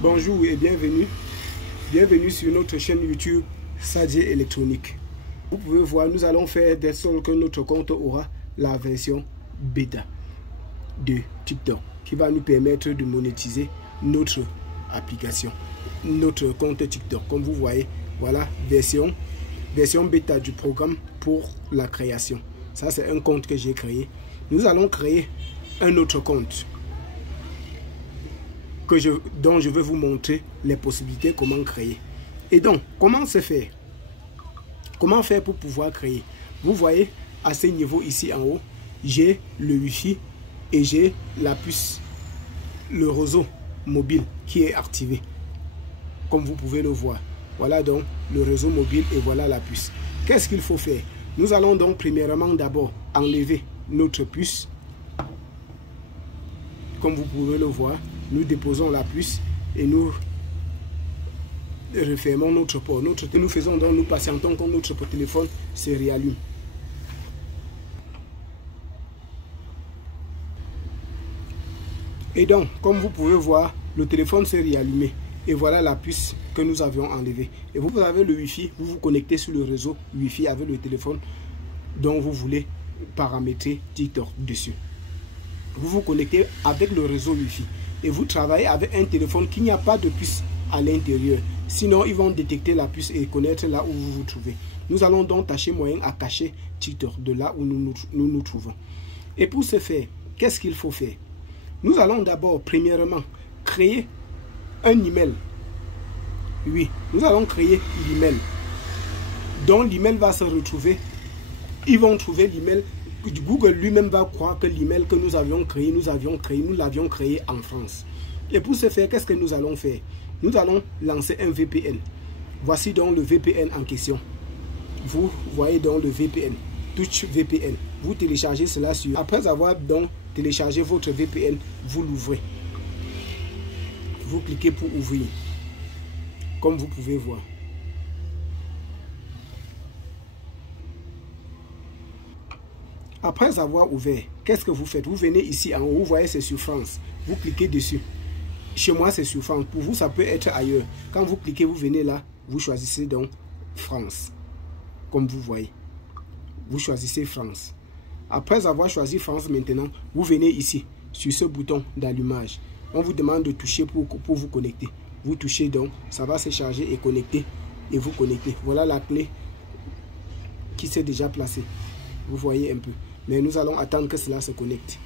Bonjour et bienvenue. Bienvenue sur notre chaîne YouTube Sadie Électronique. Vous pouvez voir, nous allons faire de sorte que notre compte aura la version bêta de TikTok qui va nous permettre de monétiser notre application, notre compte TikTok. Comme vous voyez, voilà, version bêta du programme pour la création. Ça, c'est un compte que j'ai créé. Nous allons créer un autre compte dont je vais vous montrer les possibilités, comment créer. Et donc, comment se faire? Comment faire pour pouvoir créer? Vous voyez, à ce niveau ici en haut, j'ai le Wi-Fi et j'ai la puce, le réseau mobile qui est activé. Comme vous pouvez le voir. Voilà donc le réseau mobile et voilà la puce. Qu'est-ce qu'il faut faire? Nous allons donc premièrement d'abord enlever notre puce. Comme vous pouvez le voir, nous déposons la puce et nous refermons notre port. Nous faisons donc, nous patientons quand notre téléphone se réallume. Et donc, comme vous pouvez voir, le téléphone s'est réallumé. Et voilà la puce que nous avions enlevée. Et vous avez le Wi-Fi, vous vous connectez sur le réseau Wi-Fi avec le téléphone dont vous voulez paramétrer TikTok dessus. Vous vous connectez avec le réseau Wi-Fi et vous travaillez avec un téléphone qui n'y a pas de puce à l'intérieur. Sinon, ils vont détecter la puce et connaître là où vous vous trouvez. Nous allons donc tâcher moyen à cacher TikTok de là où nous nous trouvons. Et pour ce faire, qu'est-ce qu'il faut faire? Nous allons d'abord, premièrement, créer un email. Oui, nous allons créer l'email. Donc l'email va se retrouver. Ils vont trouver l'email. Google lui-même va croire que l'email que nous l'avions créé en France. Et pour ce faire, qu'est-ce que nous allons faire? Nous allons lancer un VPN. Voici donc le VPN en question. Vous voyez donc le VPN, Touch VPN. Vous téléchargez cela sur. Après avoir donc téléchargé votre VPN, vous l'ouvrez. Vous cliquez pour ouvrir. Comme vous pouvez voir. Après avoir ouvert, qu'est-ce que vous faites? Vous venez ici en haut, vous voyez c'est sur France. Vous cliquez dessus. Chez moi c'est sur France. Pour vous ça peut être ailleurs. Quand vous cliquez, vous venez là, vous choisissez donc France. Comme vous voyez. Vous choisissez France. Après avoir choisi France maintenant, vous venez ici, sur ce bouton d'allumage. On vous demande de toucher pour vous connecter. Vous touchez donc, ça va se charger et connecter. Et vous connectez. Voilà la clé qui s'est déjà placée. Vous voyez un peu. Mais nous allons attendre que cela se connecte.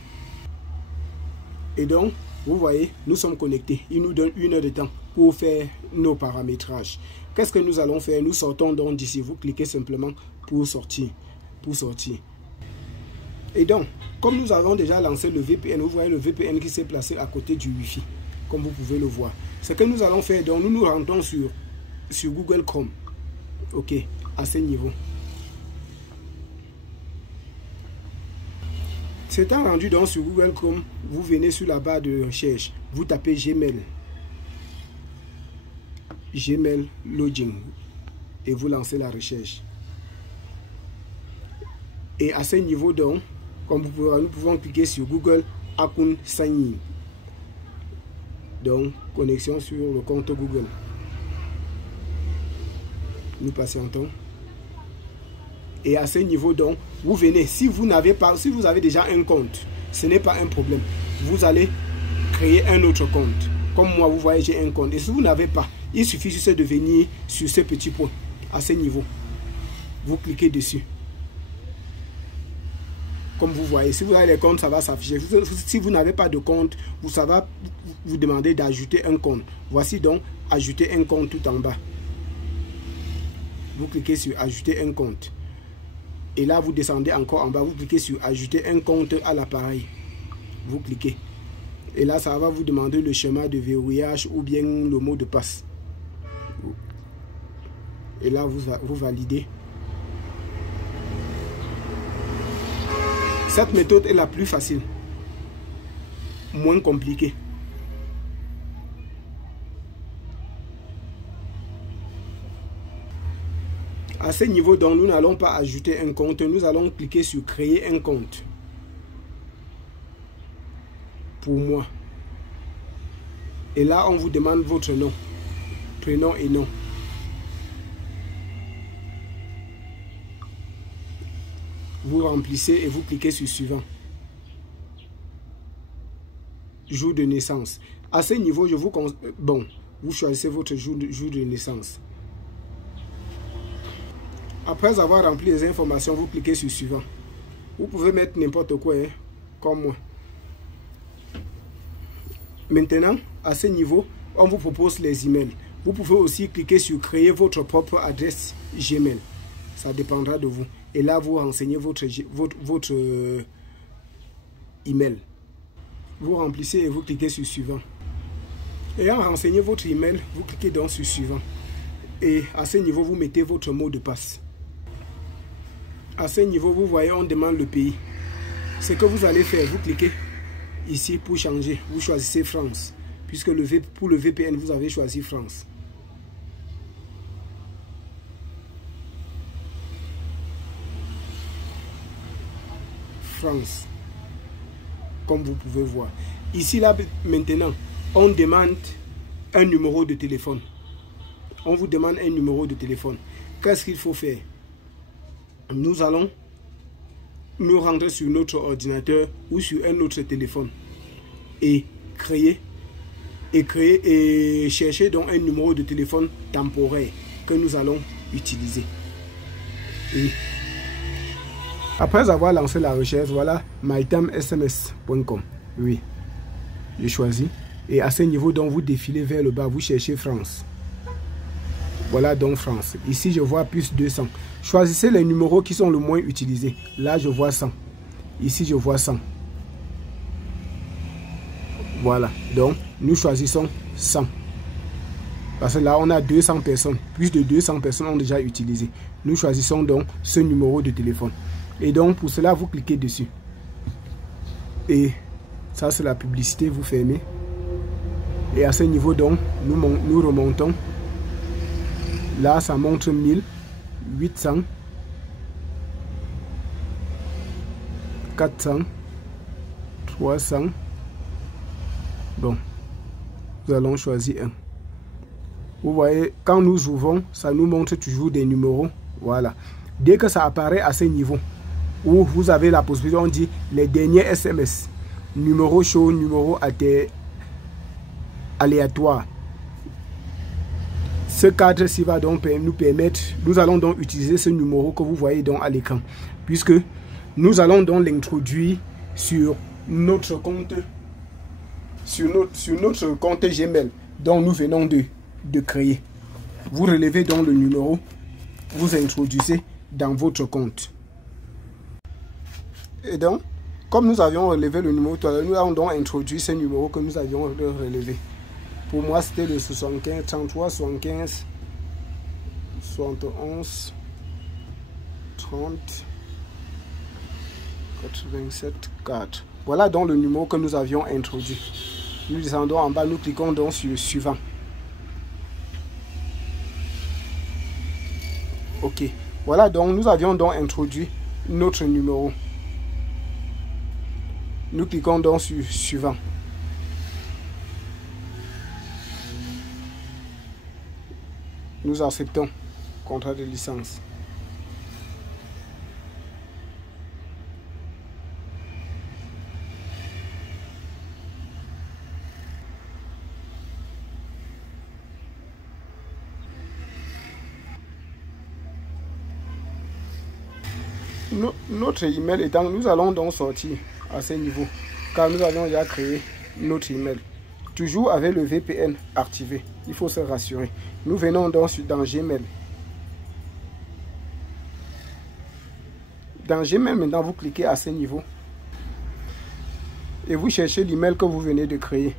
Et donc, vous voyez, nous sommes connectés. Il nous donne 1 heure de temps pour faire nos paramétrages. Qu'est-ce que nous allons faire? Nous sortons donc d'ici. Vous cliquez simplement pour sortir. Et donc, comme nous avons déjà lancé le VPN, vous voyez le VPN qui s'est placé à côté du Wi-Fi. Comme vous pouvez le voir. Ce que nous allons faire, donc, nous nous rendons sur Google Chrome. Ok, à ce niveau. S'étant rendu donc sur Google Chrome, vous venez sur la barre de recherche, vous tapez Gmail Login et vous lancez la recherche. Et à ce niveau donc, comme vous pouvez voir, nous pouvons cliquer sur Google Account Sign In. Donc, connexion sur le compte Google. Nous patientons. Et à ce niveau donc, vous venez, si vous avez déjà un compte, ce n'est pas un problème. Vous allez créer un autre compte. Comme moi, vous voyez, j'ai un compte. Et si vous n'avez pas, il suffit juste de venir sur ce petit point, à ce niveau. Vous cliquez dessus. Comme vous voyez, si vous avez les comptes, ça va s'afficher. Si vous n'avez pas de compte, ça va vous demander d'ajouter un compte. Voici donc, ajouter un compte tout en bas. Vous cliquez sur ajouter un compte. Et là, vous descendez encore en bas, vous cliquez sur ajouter un compte à l'appareil. Vous cliquez. Et là, ça va vous demander le schéma de verrouillage ou bien le mot de passe. Et là, vous validez. Cette méthode est la plus facile. Moins compliquée. À ce niveau, donc, nous n'allons pas ajouter un compte. Nous allons cliquer sur créer un compte. Et là, on vous demande votre nom, prénom et nom. Vous remplissez et vous cliquez sur suivant. Jour de naissance. À ce niveau, je vous conseille... Bon, vous choisissez votre jour de naissance. Après avoir rempli les informations, vous cliquez sur suivant. Vous pouvez mettre n'importe quoi, hein, comme moi. Maintenant, à ce niveau, on vous propose les emails. Vous pouvez aussi cliquer sur créer votre propre adresse Gmail. Ça dépendra de vous. Et là, vous renseignez votre email. Vous remplissez et vous cliquez sur suivant. Ayant renseigné votre email, vous cliquez donc sur suivant. Et à ce niveau, vous mettez votre mot de passe. À ce niveau, vous voyez, on demande le pays. Ce que vous allez faire, vous cliquez ici pour changer. Vous choisissez France. Puisque pour le VPN, vous avez choisi France. France. Comme vous pouvez voir. Ici, là, maintenant, on demande un numéro de téléphone. On vous demande un numéro de téléphone. Qu'est-ce qu'il faut faire? Nous allons nous rendre sur notre ordinateur ou sur un autre téléphone et chercher donc un numéro de téléphone temporaire que nous allons utiliser. Et après avoir lancé la recherche, voilà mytimesms.com. Oui, j'ai choisi. Et à ce niveau, donc, vous défilez vers le bas, vous cherchez France. Voilà donc France. Ici, je vois plus 200. Choisissez les numéros qui sont le moins utilisés. Là, je vois 100. Ici, je vois 100. Voilà. Donc, nous choisissons 100. Parce que là, on a 200 personnes. Plus de 200 personnes ont déjà utilisé. Nous choisissons donc ce numéro de téléphone. Et donc, pour cela, vous cliquez dessus. Et ça, c'est la publicité. Vous fermez. Et à ce niveau, donc, nous remontons. Là, ça montre 1800, 400, 300. Bon, nous allons choisir un. Vous voyez, quand nous ouvrons, ça nous montre toujours des numéros. Voilà. Dès que ça apparaît à ce niveau, où vous avez la possibilité, on dit les derniers SMS. Numéro chaud, numéro aléatoire. Ce cadre-ci va donc nous permettre, nous allons donc utiliser ce numéro que vous voyez donc à l'écran, puisque nous allons donc l'introduire sur notre compte, sur notre compte Gmail dont nous venons de créer. Vous relevez donc le numéro, vous introduisez dans votre compte. Et donc, comme nous avions relevé le numéro, nous avons donc introduit ce numéro que nous avions relevé. Pour moi, c'était le 75, 33, 75, 71, 30, 87, 4. Voilà donc le numéro que nous avions introduit. Nous descendons en bas, nous cliquons donc sur suivant. Ok. Voilà donc, nous avions donc introduit notre numéro. Nous cliquons donc sur suivant. Nous acceptons contrat de licence. Notre email étant, nous allons donc sortir à ce niveau car nous avons déjà créé notre email. Toujours avec le VPN activé, il faut se rassurer. Nous venons donc dans Gmail. Dans Gmail, maintenant, vous cliquez à ce niveau. Et vous cherchez l'email que vous venez de créer.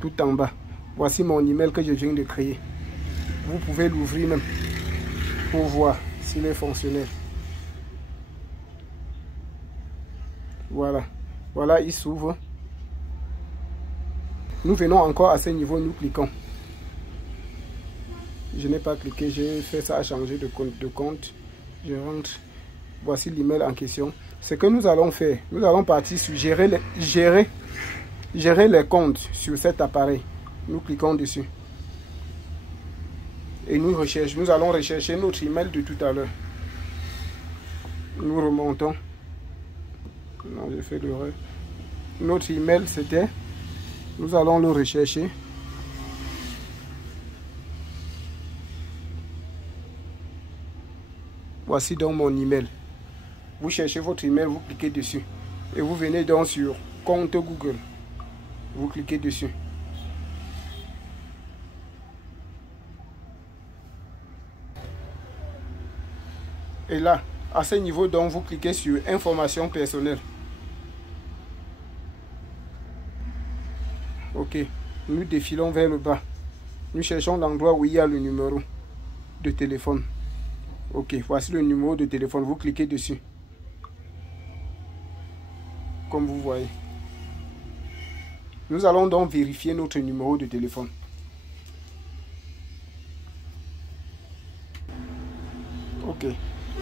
Tout en bas. Voici mon email que je viens de créer. Vous pouvez l'ouvrir même pour voir s'il est fonctionnel. Voilà. Voilà, il s'ouvre. Nous venons encore à ce niveau, nous cliquons. Je n'ai pas cliqué, j'ai fait ça à changer de compte. Je rentre. Voici l'email en question. Ce que nous allons faire, nous allons partir sur gérer les comptes sur cet appareil. Nous cliquons dessus. Et nous allons rechercher notre email de tout à l'heure. Nous remontons. Non, j'ai fait l'erreur. Notre email c'était. Nous allons le rechercher. Voici donc mon email. Vous cherchez votre email, vous cliquez dessus. Et vous venez donc sur compte Google. Vous cliquez dessus. Et là, à ce niveau, donc, vous cliquez sur informations personnelles. Ok, nous défilons vers le bas. Nous cherchons l'endroit où il y a le numéro de téléphone. Ok, voici le numéro de téléphone. Vous cliquez dessus. Comme vous voyez. Nous allons donc vérifier notre numéro de téléphone. Ok.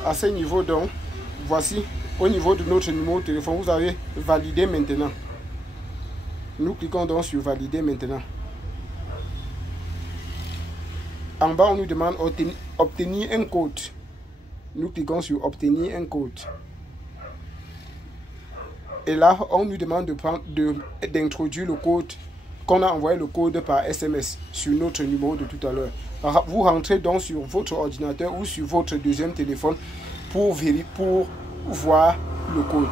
À ce niveau donc, voici au niveau de notre numéro de téléphone, vous avez validé maintenant. Nous cliquons donc sur valider maintenant. En bas, on nous demande obtenir un code. Nous cliquons sur obtenir un code. Et là, on nous demande d'introduire le code qu'on a envoyé le code par SMS sur notre numéro de tout à l'heure. Vous rentrez donc sur votre ordinateur ou sur votre deuxième téléphone pour voir le code.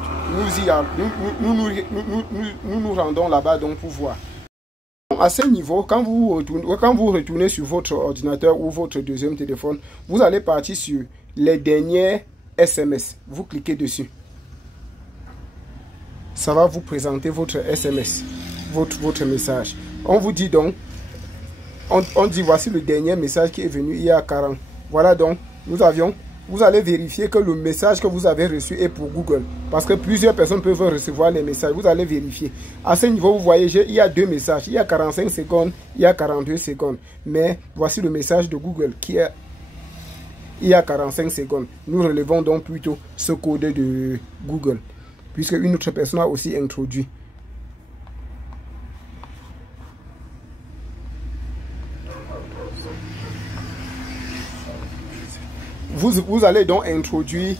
Nous nous rendons là-bas donc pour voir. À ce niveau, quand vous retournez sur votre ordinateur ou votre deuxième téléphone, vous allez partir sur les derniers SMS. Vous cliquez dessus. Ça va vous présenter votre SMS, votre message. On vous dit donc, on dit voici le dernier message qui est venu il y a 40. Voilà donc, vous allez vérifier que le message que vous avez reçu est pour Google. Parce que plusieurs personnes peuvent recevoir les messages. Vous allez vérifier. À ce niveau, vous voyez, il y a deux messages. Il y a 45 secondes, il y a 42 secondes. Mais voici le message de Google qui est il y a 45 secondes. Nous relevons donc plutôt ce code de Google. Puisque une autre personne a aussi introduit. Vous allez donc introduire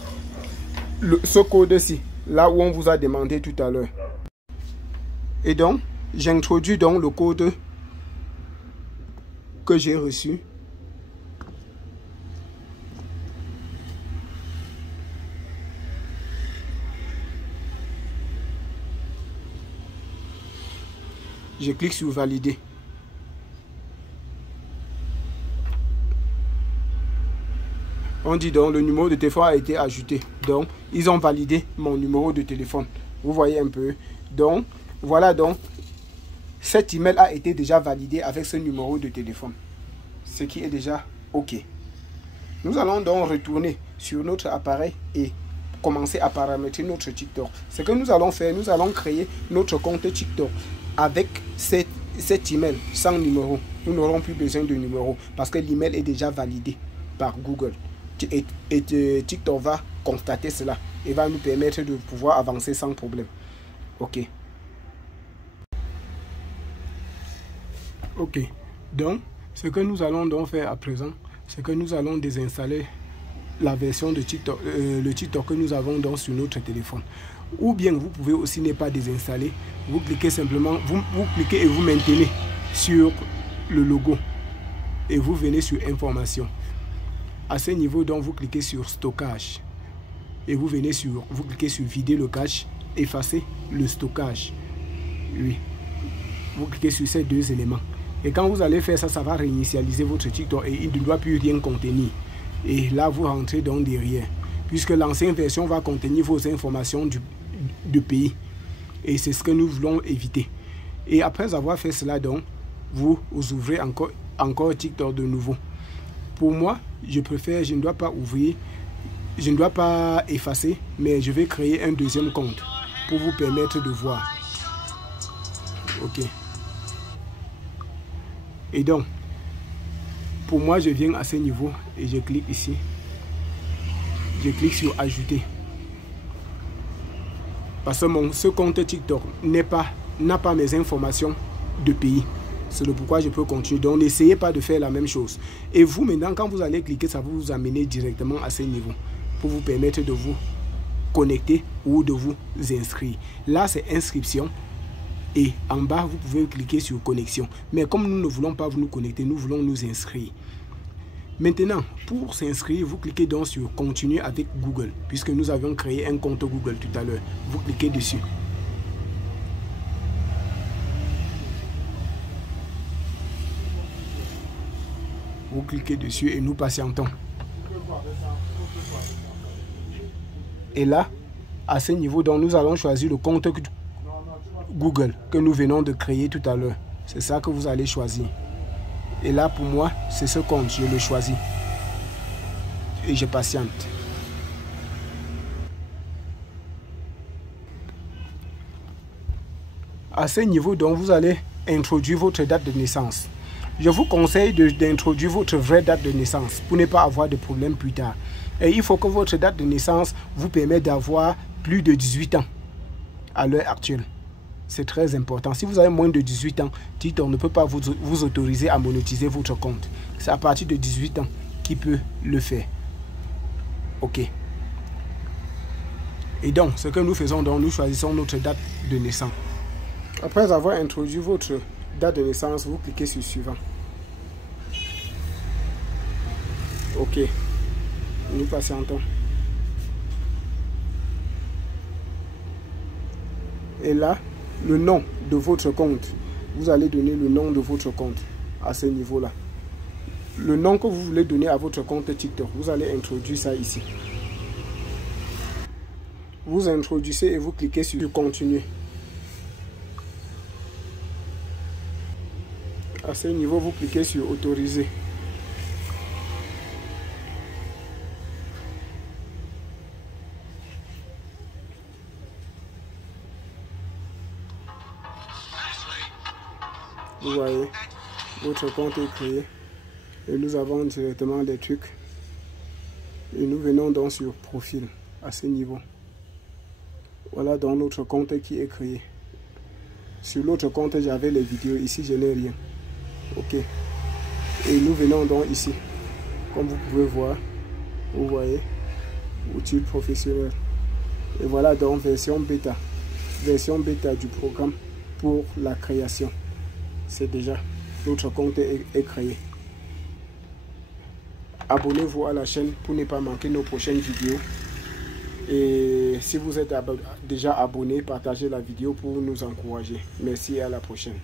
ce code-ci, là où on vous a demandé tout à l'heure. Et donc, j'introduis donc le code que j'ai reçu. Je clique sur valider. On dit donc le numéro de téléphone a été ajouté. Donc, ils ont validé mon numéro de téléphone. Vous voyez un peu. Donc, voilà donc. Cet email a été déjà validé avec ce numéro de téléphone. Ce qui est déjà OK. Nous allons donc retourner sur notre appareil et commencer à paramétrer notre TikTok. Ce que nous allons faire, nous allons créer notre compte TikTok avec cet email sans numéro. Nous n'aurons plus besoin de numéro parce que l'email est déjà validé par Google. Et TikTok va constater cela et va nous permettre de pouvoir avancer sans problème. OK. OK. Donc, ce que nous allons donc faire à présent, c'est que nous allons désinstaller la version de TikTok, le TikTok que nous avons donc sur notre téléphone. Ou bien vous pouvez aussi ne pas désinstaller. Vous cliquez simplement, vous cliquez et vous maintenez sur le logo. Et vous venez sur information. À ce niveau, donc, vous cliquez sur stockage. Et vous cliquez sur vider le cache, effacer le stockage. Oui. Vous cliquez sur ces deux éléments. Et quand vous allez faire ça, ça va réinitialiser votre TikTok et il ne doit plus rien contenir. Et là, vous rentrez donc derrière. Puisque l'ancienne version va contenir vos informations du pays. Et c'est ce que nous voulons éviter. Et après avoir fait cela, donc, vous ouvrez encore TikTok de nouveau. Pour moi, je préfère, je ne dois pas ouvrir, je ne dois pas effacer, mais je vais créer un deuxième compte pour vous permettre de voir. OK. Et donc, pour moi, je viens à ce niveau et je clique ici. Je clique sur ajouter. Parce que ce compte TikTok n'a pas mes informations de pays. C'est le pourquoi je peux continuer. Donc, n'essayez pas de faire la même chose. Et vous, maintenant, quand vous allez cliquer, ça va vous amener directement à ce niveau pour vous permettre de vous connecter ou de vous inscrire. Là, c'est inscription. Et en bas, vous pouvez cliquer sur connexion. Mais comme nous ne voulons pas nous connecter, nous voulons nous inscrire. Maintenant, pour s'inscrire, vous cliquez donc sur continuer avec Google. Puisque nous avions créé un compte Google tout à l'heure. Vous cliquez dessus. Vous cliquez dessus et nous patientons. Et là, à ce niveau, donc, nous allons choisir le compte Google que nous venons de créer tout à l'heure. C'est ça que vous allez choisir. Et là, pour moi, c'est ce compte. Je le choisis. Et je patiente. À ce niveau, donc, vous allez introduire votre date de naissance. Je vous conseille d'introduire votre vraie date de naissance pour ne pas avoir de problème plus tard. Et il faut que votre date de naissance vous permette d'avoir plus de 18 ans à l'heure actuelle. C'est très important. Si vous avez moins de 18 ans, TikTok ne peut pas vous autoriser à monétiser votre compte. C'est à partir de 18 ans qu'il peut le faire. OK. Et donc, ce que nous faisons, donc, nous choisissons notre date de naissance. Après avoir introduit votre date de naissance, vous cliquez sur suivant. OK. Nous patientons. Et là, le nom de votre compte. Vous allez donner le nom de votre compte à ce niveau-là. Le nom que vous voulez donner à votre compte TikTok, vous allez introduire ça ici. Vous introduisez et vous cliquez sur continuer. À ce niveau, vous cliquez sur autoriser. Vous voyez, votre compte est créé. Et nous avons directement les trucs. Et nous venons donc sur profil à ce niveau. Voilà donc notre compte qui est créé. Sur l'autre compte, j'avais les vidéos. Ici, je n'ai rien. OK. Et nous venons donc ici. Comme vous pouvez voir, vous voyez, outils professionnels. Et voilà donc version bêta. Version bêta du programme pour la création. C'est déjà, notre compte est créé. Abonnez-vous à la chaîne pour ne pas manquer nos prochaines vidéos. Et si vous êtes déjà abonné, partagez la vidéo pour nous encourager. Merci et à la prochaine.